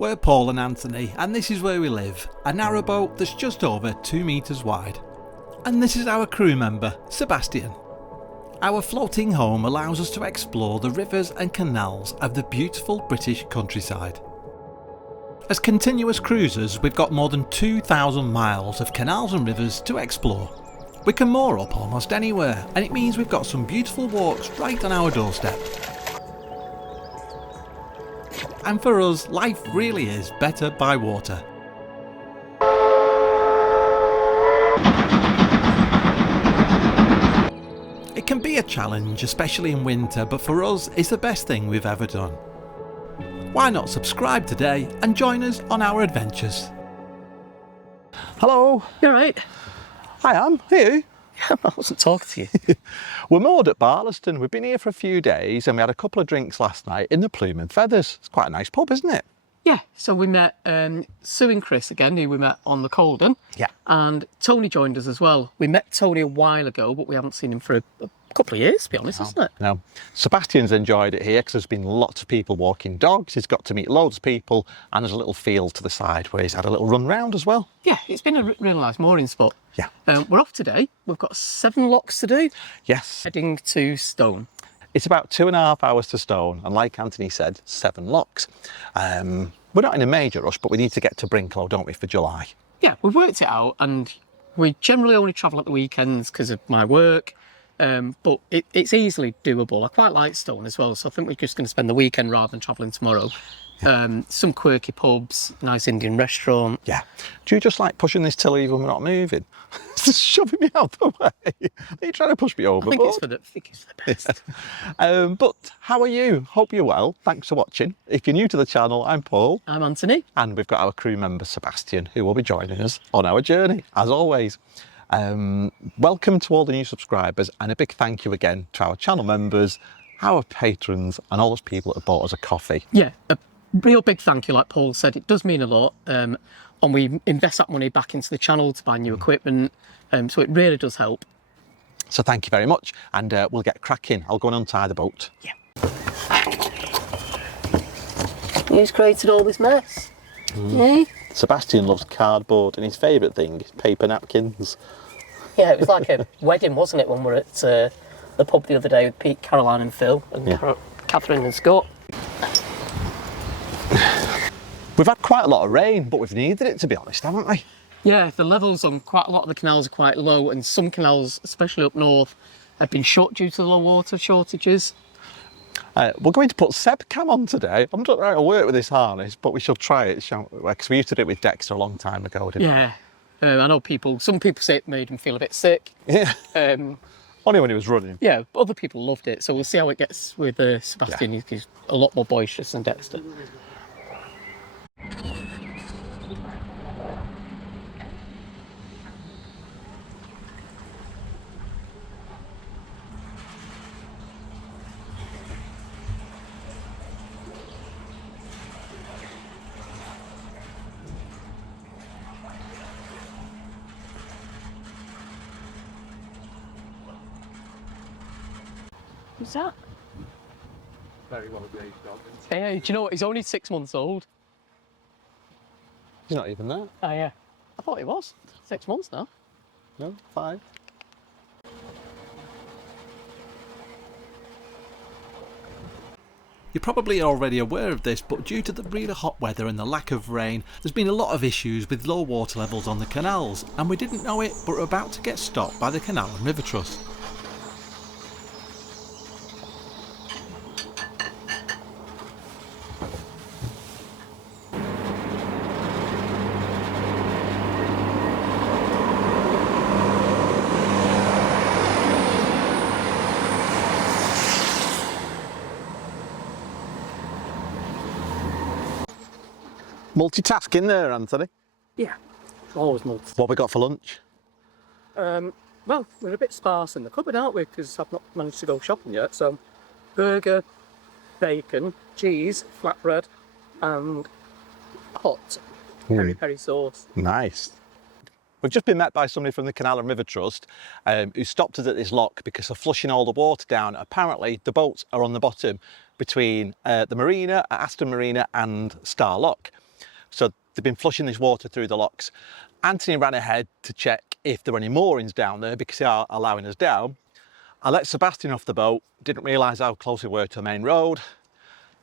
We're Paul and Anthony, and this is where we live, a narrowboat that's just over 2 metres wide. And this is our crew member, Sebastian. Our floating home allows us to explore the rivers and canals of the beautiful British countryside. As continuous cruisers, we've got more than 2,000 miles of canals and rivers to explore. We can moor up almost anywhere, and it means we've got some beautiful walks right on our doorstep. And for us, life really is better by water. It can be a challenge, especially in winter, but for us, it's the best thing we've ever done. Why not subscribe today and join us on our adventures? Hello. You alright? I am. Hey. I wasn't talking to you. We're moored at Barlaston. We've been here for a few days and we had a couple of drinks last night in the Plume and Feathers. It's quite a nice pub, isn't it? Yeah, so we met Sue and Chris again, who we met on the Colden. Yeah. And Tony joined us as well. We met Tony a while ago, but we haven't seen him for a couple of years, to be honest, isn't it? No. Sebastian's enjoyed it here because there's been lots of people walking dogs. He's got to meet loads of people and there's a little field to the side where he's had a little run round as well. Yeah, it's been a really nice mooring spot. Yeah. We're off today. We've got 7 locks to do. Yes. Heading to Stone. It's about 2.5 hours to Stone, and like Anthony said, 7 locks. We're not in a major rush, but we need to get to Brinklow, don't we, for July? Yeah, we've worked it out, and we generally only travel at the weekends because of my work, but it's easily doable. I quite like Stone as well, so I think we're just going to spend the weekend rather than travelling tomorrow. Yeah. Some quirky pubs, nice Indian restaurant. Yeah. Do you just like pushing this till even we're not moving? It's just shoving me out the way. Are you trying to push me over? I think it's for the best. But how are you? Hope you're well. Thanks for watching. If you're new to the channel, I'm Paul. I'm Anthony. And we've got our crew member, Sebastian, who will be joining us on our journey, as always. Welcome to all the new subscribers, and a big thank you again to our channel members, our patrons, and all those people that have bought us a coffee. Yeah. Real big thank you, like Paul said. It does mean a lot, and we invest that money back into the channel to buy new equipment, so it really does help. So thank you very much, and we'll get cracking. I'll go and untie the boat. Yeah. Who's created all this mess? Yeah. Sebastian loves cardboard, and his favourite thing is paper napkins. Yeah, it was like a wedding, wasn't it, when we were at the pub the other day with Pete, Caroline and Phil, and Catherine and Scott. We've had quite a lot of rain, but we've needed it, to be honest, haven't we? Yeah, the levels on quite a lot of the canals are quite low, and some canals, especially up north, have been shut due to the low water shortages. We're going to put Seb Cam on today. I'm not going to work with this harness, but we shall try it, shan't we? Because we used to do it with Dexter a long time ago, didn't we? Yeah. I know some people say it made him feel a bit sick. Yeah. Only when he was running. Yeah, but other people loved it, so we'll see how it gets with Sebastian. Yeah. He's a lot more boisterous than Dexter. Who's that? Very well raised dog. Hey, do you know what? He's only 6 months old. He's not even that. Oh, yeah. I thought he was. 6 months now. No, 5. You're probably already aware of this, but due to the really hot weather and the lack of rain, there's been a lot of issues with low water levels on the canals, and we didn't know it, but we're about to get stopped by the Canal and River Trust. Multitasking there, Anthony. Yeah, always multi. What have we got for lunch? Well, we're a bit sparse in the cupboard, aren't we? Because I've not managed to go shopping yet. So, burger, bacon, cheese, flatbread, and hot peri-peri sauce. Nice. We've just been met by somebody from the Canal and River Trust who stopped us at this lock because they're flushing all the water down. Apparently, the boats are on the bottom between the marina, Aston Marina and Star Lock. So they've been flushing this water through the locks. Anthony ran ahead to check if there were any moorings down there because they are allowing us down. I let Sebastian off the boat, didn't realise how close we were to the main road.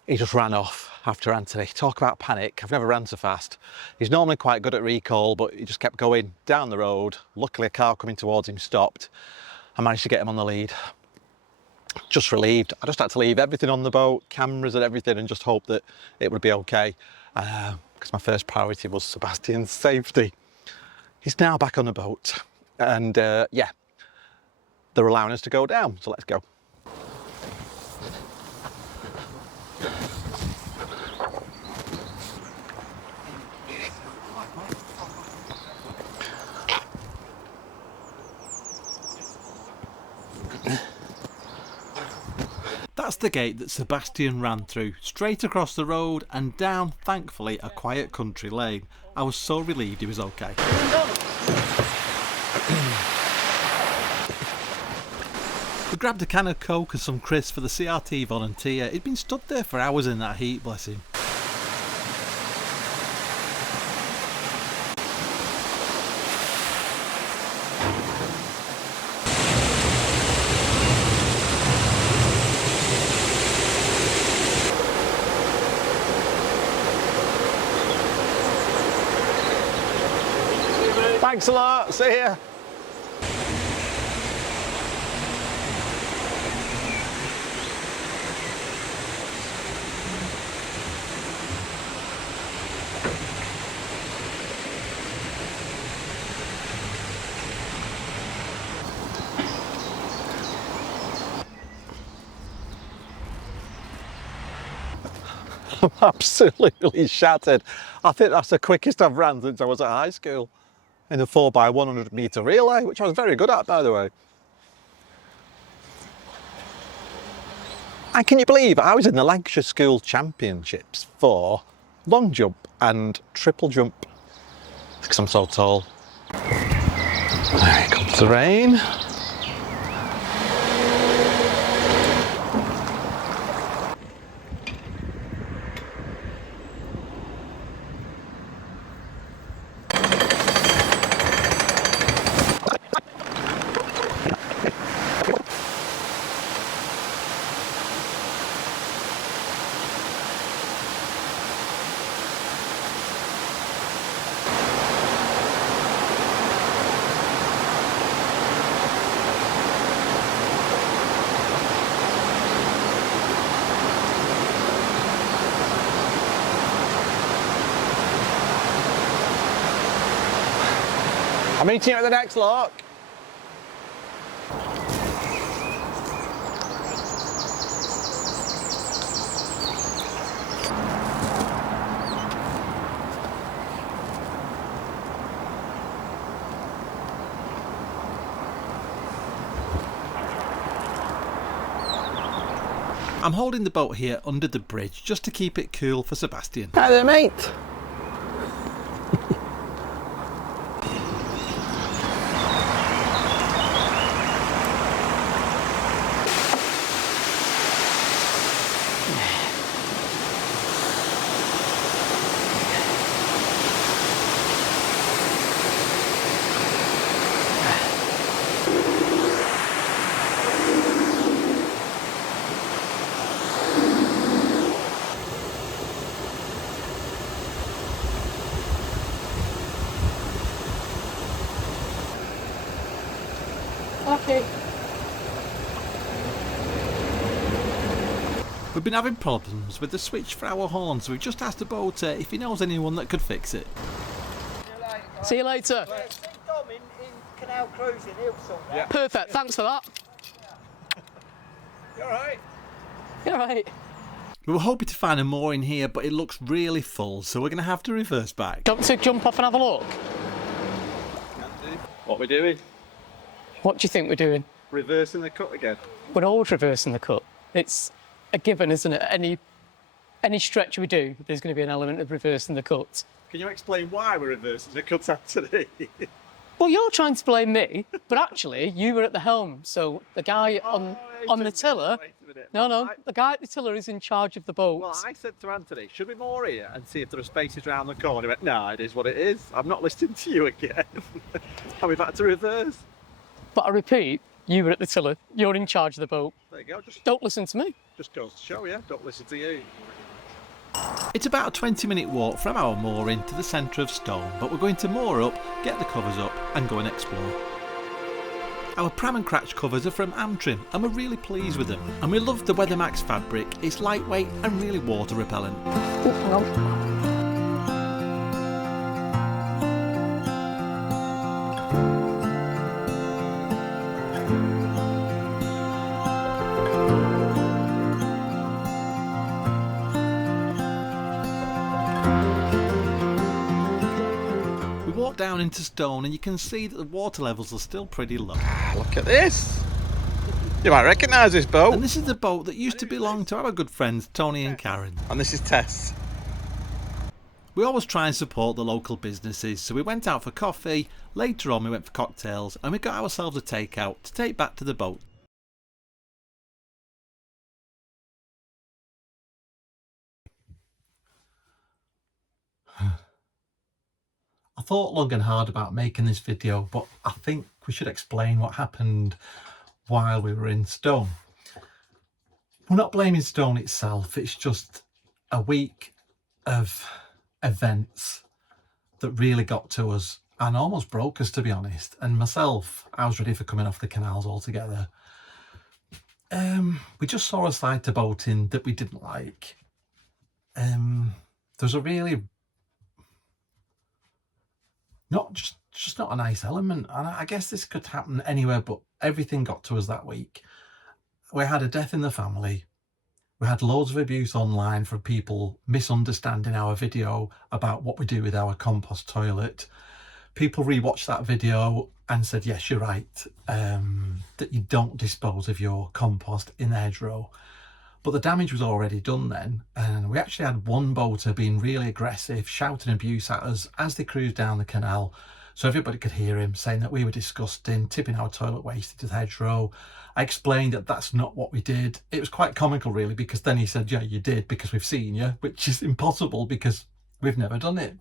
He just ran off after Anthony. Talk about panic, I've never ran so fast. He's normally quite good at recall, but he just kept going down the road. Luckily a car coming towards him stopped. I managed to get him on the lead. Just relieved. I just had to leave everything on the boat, cameras and everything, and just hope that it would be okay. Because my first priority was Sebastian's safety. He's now back on the boat, and yeah, they're allowing us to go down, so let's go. That's the gate that Sebastian ran through, straight across the road and down, thankfully, a quiet country lane. I was so relieved he was okay. We grabbed a can of Coke and some crisps for the CRT volunteer. He'd been stood there for hours in that heat, bless him. Thanks a lot, see ya. I'm absolutely shattered. I think that's the quickest I've ran since I was at high school in a 4x100 metre relay, which I was very good at, by the way. And can you believe I was in the Lancashire School Championships for long jump and triple jump because I'm so tall. There comes the rain. I'm meeting you at the next lock. I'm holding the boat here under the bridge just to keep it cool for Sebastian. Hi there, mate. Okay. We've been having problems with the switch for our horn, so we've just asked the boater if he knows anyone that could fix it. See you later. Dom in Canal cruising, he'll sort that. Yeah. Perfect, thanks for that. You alright? You alright? We were hoping to find a mooring here, but it looks really full, so we're going to have to reverse back. Do you want to jump off and have a look? What we're doing? What do you think we're doing? Reversing the cut again. We're always reversing the cut. It's a given, isn't it? Any stretch we do, there's going to be an element of reversing the cut. Can you explain why we're reversing the cut out today? Well, you're trying to blame me, but actually, you were at the helm. So the guy on On the tiller? No, the guy at the tiller is in charge of the boat. Well, I said to Anthony, should we moor here and see if there are spaces around the corner? He went, no, it is what it is. I'm not listening to you again. And we've had to reverse. But I repeat, you were at the tiller. You're in charge of the boat. There you go. Don't listen to me. Just goes to show, yeah. Don't listen to you. It's about a 20-minute walk from our mooring to the centre of Stone, but we're going to moor up, get the covers up and go and explore. Our pram and cratch covers are from Amtrim and we're really pleased with them, and we love the WeatherMax fabric. It's lightweight and really water repellent. Oh, hang on. Down into Stone and you can see that the water levels are still pretty low. Look at this. You might recognise this boat. And this is the boat that used to belong to our good friends Tony and Karen. And this is Tess. We always try and support the local businesses, so we went out for coffee, later on we went for cocktails and we got ourselves a takeout to take back to the boat. I thought long and hard about making this video, but I think we should explain what happened while we were in Stone. We're not blaming Stone itself, it's just a week of events that really got to us and almost broke us, to be honest. And myself, I was ready for coming off the canals altogether. We just saw a side to boating that we didn't like. There's a really just not a nice element, and I guess this could happen anywhere, but everything got to us that week. We had a death in the family, we had loads of abuse online from people misunderstanding our video about what we do with our compost toilet. People rewatched that video and said, yes, you're right, that you don't dispose of your compost in the hedgerow. But the damage was already done then, and we actually had one boater being really aggressive, shouting abuse at us as they cruised down the canal, so everybody could hear him, saying that we were disgusting, tipping our toilet waste into the hedgerow. I explained that that's not what we did. It was quite comical really, because then he said, yeah, you did, because we've seen you, which is impossible because we've never done it.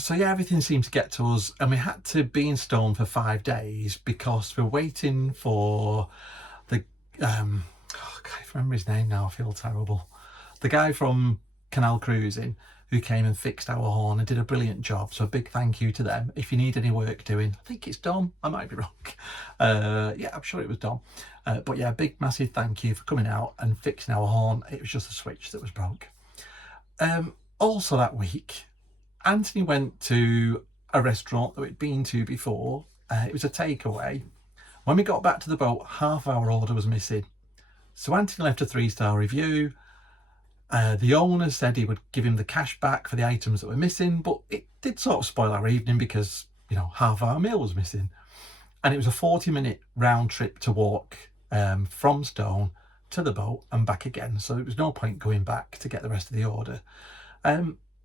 So yeah, everything seemed to get to us, and we had to be in Stone for 5 days because we're waiting for the I can't remember his name now, I feel terrible. The guy from Canal Cruising who came and fixed our horn and did a brilliant job, so a big thank you to them. If you need any work doing, I think it's Dom, I might be wrong. Yeah, I'm sure it was Dom. But yeah, big massive thank you for coming out and fixing our horn. It was just a switch that was broke. Also that week, Anthony went to a restaurant that we'd been to before. It was a takeaway. When we got back to the boat, half our order was missing. So Anthony left a 3-star review. The owner said he would give him the cash back for the items that were missing, but it did sort of spoil our evening because, you know, half our meal was missing. And it was a 40-minute round trip to walk from Stone to the boat and back again. So there was no point going back to get the rest of the order.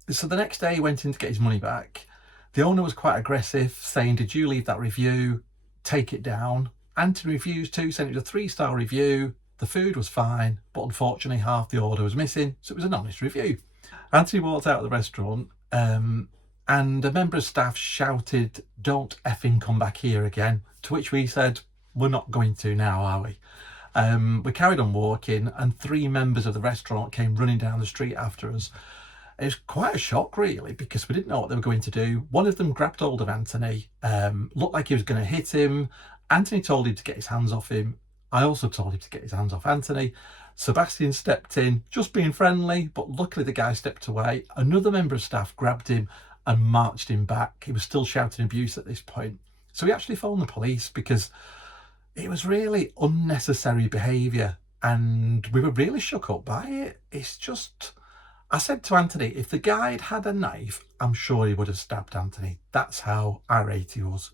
So the next day he went in to get his money back. The owner was quite aggressive, saying, did you leave that review? Take it down. Anthony refused to, saying it was a 3-star review. The food was fine, but unfortunately half the order was missing, so it was an honest review. Anthony walked out of the restaurant and a member of staff shouted, don't effing come back here again, to which we said, we're not going to now, are we? We carried on walking and 3 members of the restaurant came running down the street after us. It was quite a shock really, because we didn't know what they were going to do. One of them grabbed hold of Anthony, looked like he was going to hit him. Anthony told him to get his hands off him. I also told him to get his hands off Anthony. Sebastian stepped in, just being friendly, but luckily the guy stepped away. Another member of staff grabbed him and marched him back. He was still shouting abuse at this point. So we actually phoned the police because it was really unnecessary behaviour and we were really shook up by it. It's just, I said to Anthony, if the guy had had a knife, I'm sure he would have stabbed Anthony. That's how irate he was.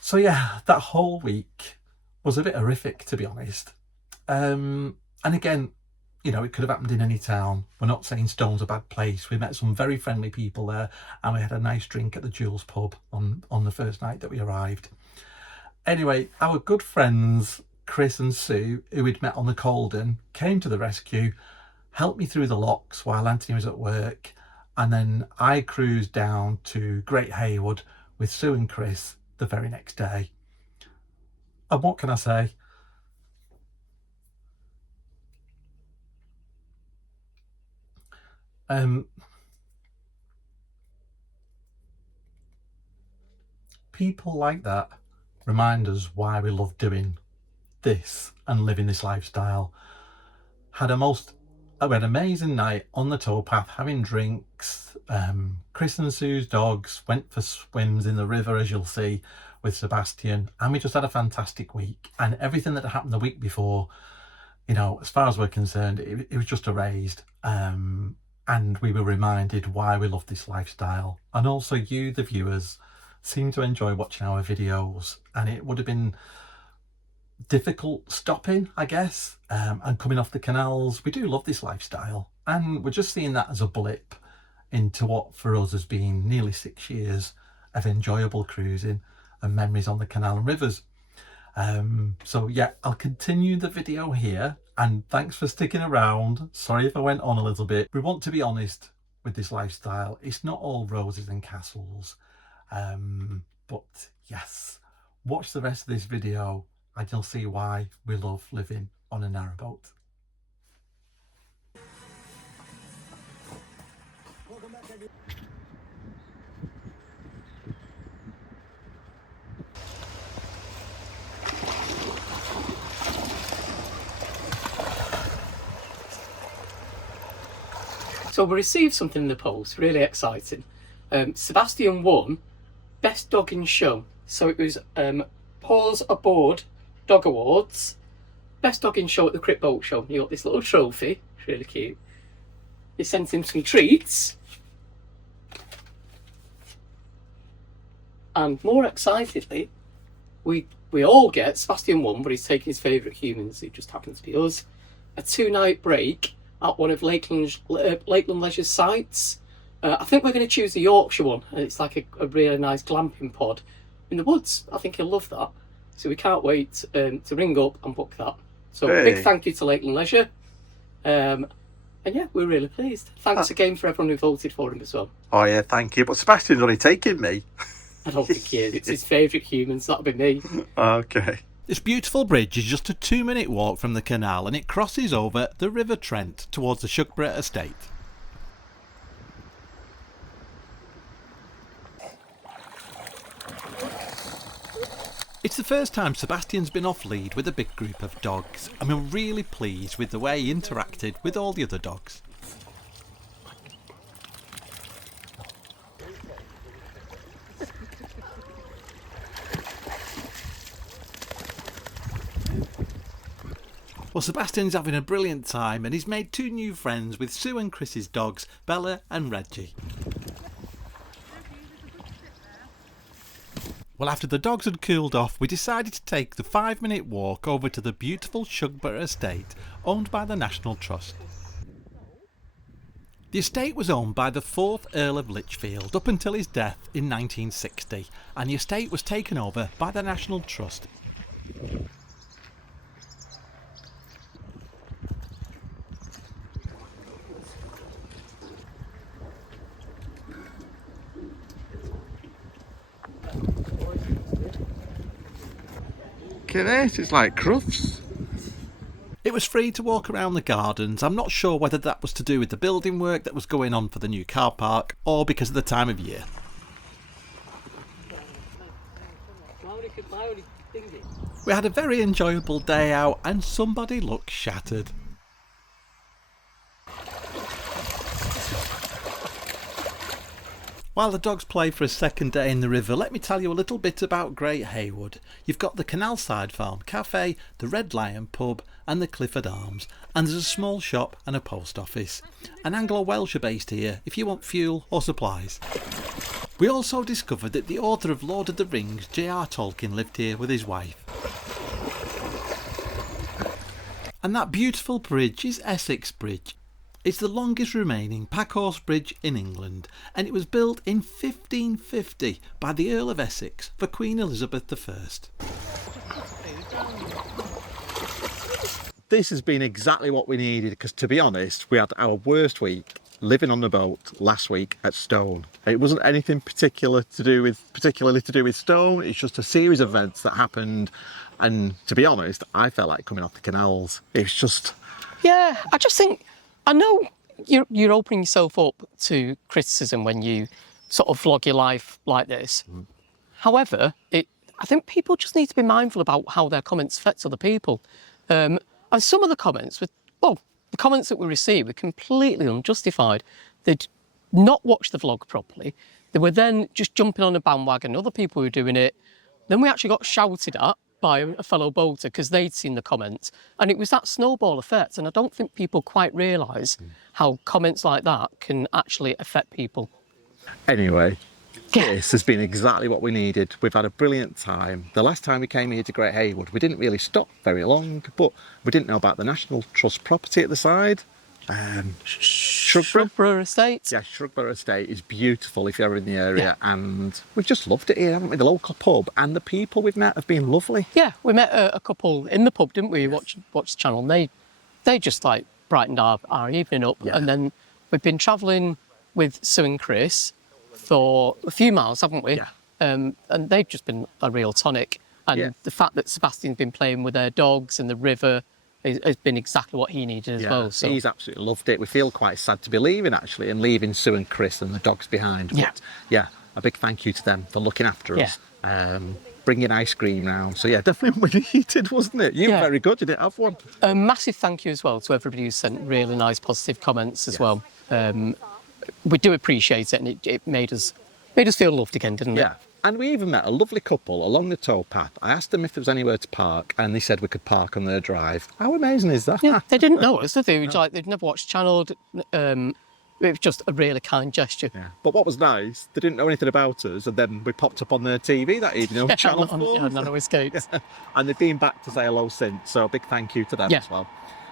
So yeah, that whole week was a bit horrific, to be honest. And again, you know, it could have happened in any town. We're not saying Stone's a bad place. We met some very friendly people there and we had a nice drink at the Jules pub on the first night that we arrived. Anyway, our good friends Chris and Sue, who we'd met on the Colden, came to the rescue, helped me through the locks while Anthony was at work, and then I cruised down to Great Haywood with Sue and Chris the very next day. And what can I say? People like that remind us why we love doing this and living this lifestyle. We had an amazing night on the towpath having drinks. Chris and Sue's dogs went for swims in the river, as you'll see, with Sebastian, and we just had a fantastic week. And everything that had happened the week before, you know, as far as we're concerned, it was just erased. And we were reminded why we love this lifestyle. And also you, the viewers, seem to enjoy watching our videos, and it would have been difficult stopping, I guess, and coming off the canals. We do love this lifestyle, and we're just seeing that as a blip into what for us has been nearly 6 years of enjoyable cruising and memories on the canal and rivers. So yeah, I'll continue the video here, and thanks for sticking around. Sorry if I went on a little bit. We want to be honest with this lifestyle. It's not all roses and castles. But yes, watch the rest of this video and you'll see why we love living on a narrowboat. So we received something in the post, really exciting. Sebastian won Best Dog in Show. So it was Paws Aboard Dog Awards, Best Dog in Show at the Great Boat Show. You got this little trophy, it's really cute. They sent him some treats. And more excitedly, we all get, Sebastian won, but he's taking his favourite humans, who just happens to be us, a 2-night break at one of Lakeland Leisure's sites. I think we're going to choose the Yorkshire one, and it's like a really nice glamping pod in the woods. I think he'll love that. So we can't wait to ring up and book that. So big thank you to Lakeland Leisure. And yeah, we're really pleased. Thanks again for everyone who voted for him as well. Oh yeah, thank you. But Sebastian's only taking me. I don't think he is. It's his favourite humans. That'll be me. Okay. This beautiful bridge is just a 2-minute walk from the canal, and it crosses over the River Trent towards the Shugborough estate. It's the first time Sebastian's been off lead with a big group of dogs, and we're really pleased with the way he interacted with all the other dogs. Well, Sebastian's having a brilliant time, and he's made 2 new friends with Sue and Chris's dogs, Bella and Reggie. Well, after the dogs had cooled off, we decided to take the 5-minute walk over to the beautiful Shugborough estate, owned by the National Trust. The estate was owned by the 4th Earl of Lichfield up until his death in 1960, and the estate was taken over by the National Trust. It's like Crufts. It was free to walk around the gardens. I'm not sure whether that was to do with the building work that was going on for the new car park or because of the time of year. We had a very enjoyable day out and somebody looked shattered. While the dogs play for a second day in the river, let me tell you a little bit about Great Haywood. You've got the Canal Side Farm Cafe, the Red Lion Pub and the Clifford Arms, and there's a small shop and a post office. And Anglo-Welsh are based here if you want fuel or supplies. We also discovered that the author of Lord of the Rings, J.R. Tolkien, lived here with his wife. And that beautiful bridge is Essex Bridge. It's the longest remaining packhorse bridge in England, and it was built in 1550 by the Earl of Essex for Queen Elizabeth I. this has been exactly what we needed, because to be honest, we had our worst week living on the boat last week at Stone. It wasn't anything particularly to do with Stone. It's just a series of events that happened, and to be honest, I felt like coming off the canals. It's just, Yeah, I just think, I know you're opening yourself up to criticism when you sort of vlog your life like this. However, I think people just need to be mindful about how their comments affect other people. And some of the comments were, well, the comments that we received were completely unjustified. They'd not watched the vlog properly. They were then just jumping on a bandwagon. Other people were doing it. Then we actually got shouted at by a fellow boater because they'd seen the comments. And it was that snowball effect. And I don't think people quite realise how comments like that can actually affect people. anyway. Yeah. This has been exactly what we needed. We've had a brilliant time. The last time we came here to Great Haywood, we didn't really stop very long, but we didn't know about the National Trust property at the side. Shrubber Estate. Yeah, Shrubber Estate is beautiful if you're ever in the area, and we've just loved it here, haven't we? The local pub and the people we've met have been lovely. Yeah, we met a couple in the pub, didn't we? Watch the channel. And they just like brightened our evening up. Yeah. And then we've been travelling with Sue and Chris for a few miles, haven't we? Yeah. And they've just been a real tonic. And Yeah. the fact that Sebastian's been playing with their dogs in the river has been exactly what he needed as well. So he's absolutely loved it. We feel quite sad to be leaving, actually, and leaving Sue and Chris and the dogs behind. Yeah. But yeah, a big thank you to them for looking after us. Bringing ice cream round. So yeah, definitely what we needed, wasn't it? You were very good. You didn't have one. a massive thank you as well to everybody who sent really nice positive comments as well. We do appreciate it, and it made us feel loved again, didn't it? Yeah. And we even met a lovely couple along the towpath. I asked them if there was anywhere to park, and they said we could park on their drive. How amazing is that? Yeah, they didn't know us, did they? Like, they'd never watched Channel. It was just a really kind gesture. Yeah. But what was nice, they didn't know anything about us, and then we popped up on their TV that evening on Channel 4. on Narrow Escapes. And they've been back to say hello since, so a big thank you to them Yeah. as well.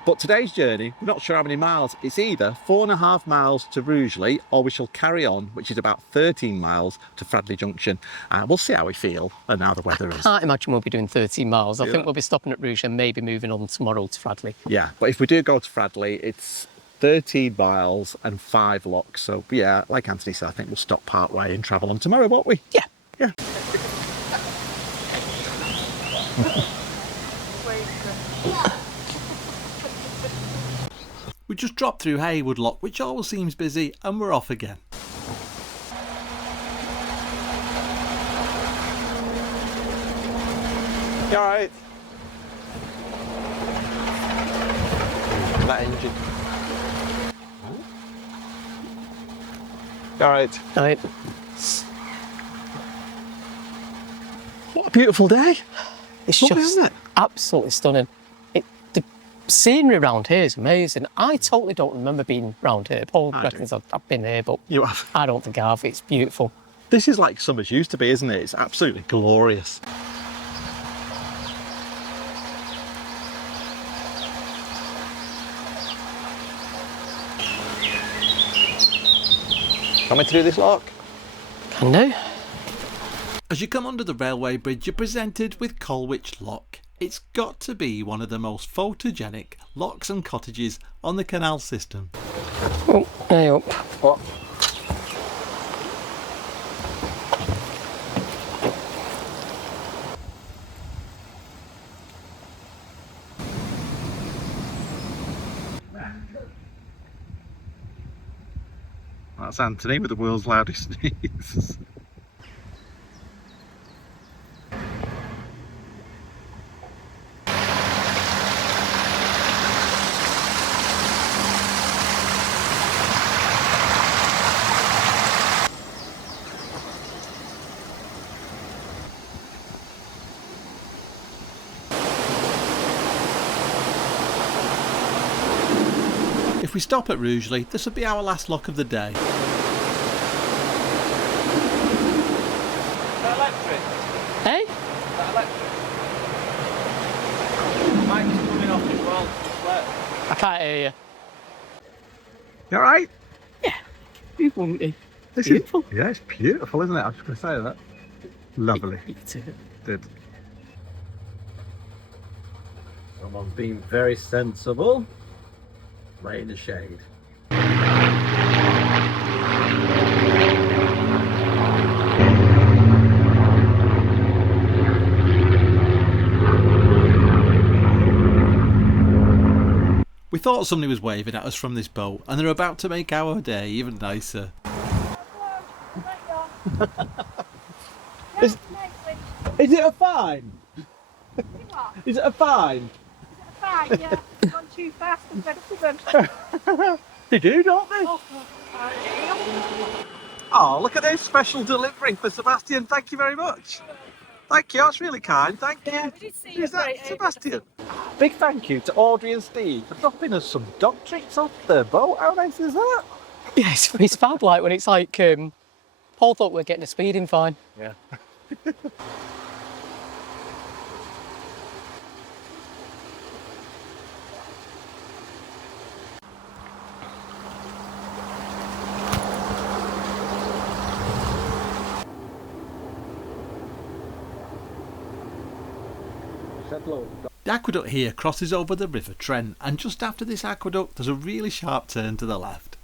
But today's journey, we're not sure how many miles. It's either 4.5 miles to Rugeley, or we shall carry on, which is about 13 miles to Fradley Junction. We'll see how we feel and how the weather is. Can't imagine we'll be doing 13 miles. I Yeah. think we'll be stopping at Rouge and maybe moving on tomorrow to Fradley. Yeah, but if we do go to Fradley, it's 13 miles and 5 locks. So yeah, like Anthony said, I think we'll stop part way and travel on tomorrow, won't we? Yeah. Yeah. We just dropped through Haywood Lock, which always seems busy, and we're off again. You alright? That engine. You alright? Right. What a beautiful day. It's Lovely, just isn't it? absolutely stunning. The scenery around here is amazing. I totally don't remember being round here. Paul I reckons I've been here, but You have. I don't think I have. It's beautiful. This is like summer's used to be, isn't it? It's absolutely glorious. Want me to do this lock? Can do. As you come under the railway bridge, you're presented with Colwich Lock. It's got to be one of the most photogenic locks and cottages on the canal system. Oh, hey up. What? That's Anthony with the world's loudest sneeze. If we stop at Rugeley, this will be our last lock of the day. That electric? Hey? That electric? Mike's coming off as well. I can't hear you. You alright? You wouldn't be. This Beautiful. Yeah, it's beautiful, isn't it? I was just going to say that. Lovely. You too. Did. Someone's being very sensible. Lay in the shade. We thought somebody was waving at us from this boat, and they're about to make our day even nicer. Is it a fine? Is it a fine? Fine, yeah. Gone too fast and fed up with them. They do, don't they? Oh, Oh, look at this special delivery for Sebastian. Thank you very much. Thank you, that's really kind. Thank you. yeah, we did see you Is that Great Haywood. Sebastian? Big thank you to Audrey and Steve for dropping us some dog treats off their boat. How nice is that? Yeah, it's fab, like when it's like, Paul thought we were getting a speeding fine. Yeah. The aqueduct here crosses over the River Trent, and just after this aqueduct there's a really sharp turn to the left.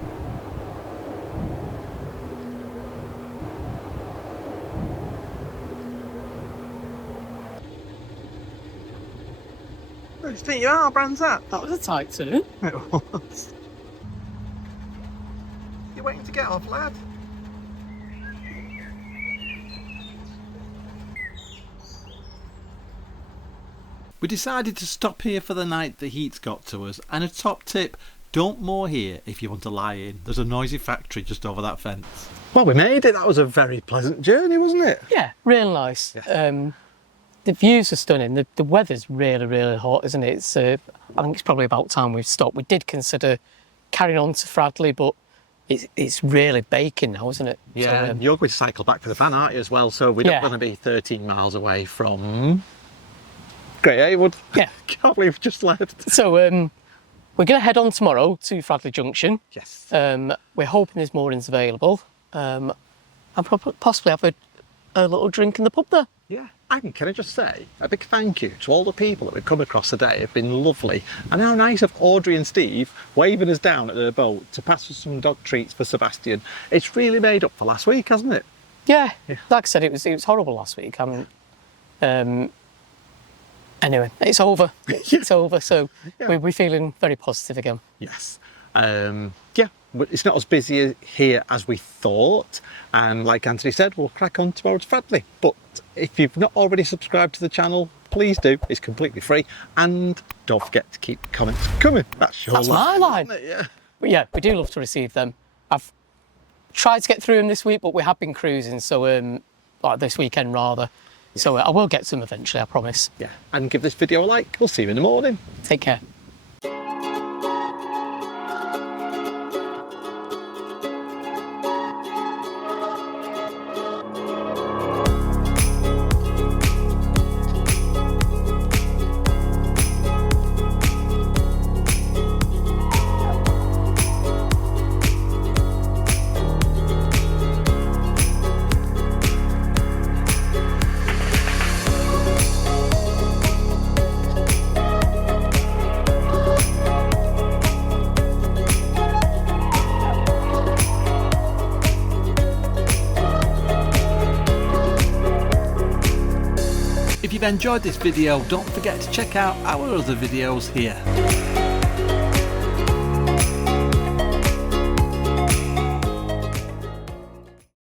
Nice to meet you. How brand's that? That was a tight turn. It was. You're waiting to get off, lad. We decided to stop here for the night. The heat's got to us, and a top tip: don't moor here if you want to lie in. There's a noisy factory just over that fence. Well, we made it. That was a very pleasant journey, wasn't it? Yeah, real nice. Yeah. The views are stunning. The weather's really, really hot, isn't it? It's, I think it's probably about time we've stopped. We did consider carrying on to Fradley, but it's really baking now, isn't it? Yeah, So, and you're going to cycle back for the van, aren't you, as well? So we're not Yeah. going to be 13 miles away from Great Haywood. Yeah. Can't believe we just left. So we're going to head on tomorrow to Fradley Junction. Yes. We're hoping there's moorings available, and possibly have a little drink in the pub there. Yeah. And can I just say a big thank you to all the people that we've come across today. Have been lovely. And how nice of Audrey and Steve waving us down at their boat to pass us some dog treats for Sebastian. It's really made up for last week, hasn't it? Yeah, like I said, it was horrible last week. I mean, anyway, it's over. It's over. So Yeah. we're feeling very positive again. Yes. Yeah, but it's not as busy here as we thought. And like Anthony said, we'll crack on tomorrow to Fradley. But if you've not already subscribed to the channel, please do. It's completely free. And don't forget to keep comments coming. That's your That's my line. isn't it? Yeah. But yeah, we do love to receive them. I've tried to get through them this week, but we have been cruising, so like this weekend rather. So I will get some eventually, I promise. Yeah. And give this video a like. We'll see you in the morning. Take care. If you've enjoyed this video, don't forget to check out our other videos here.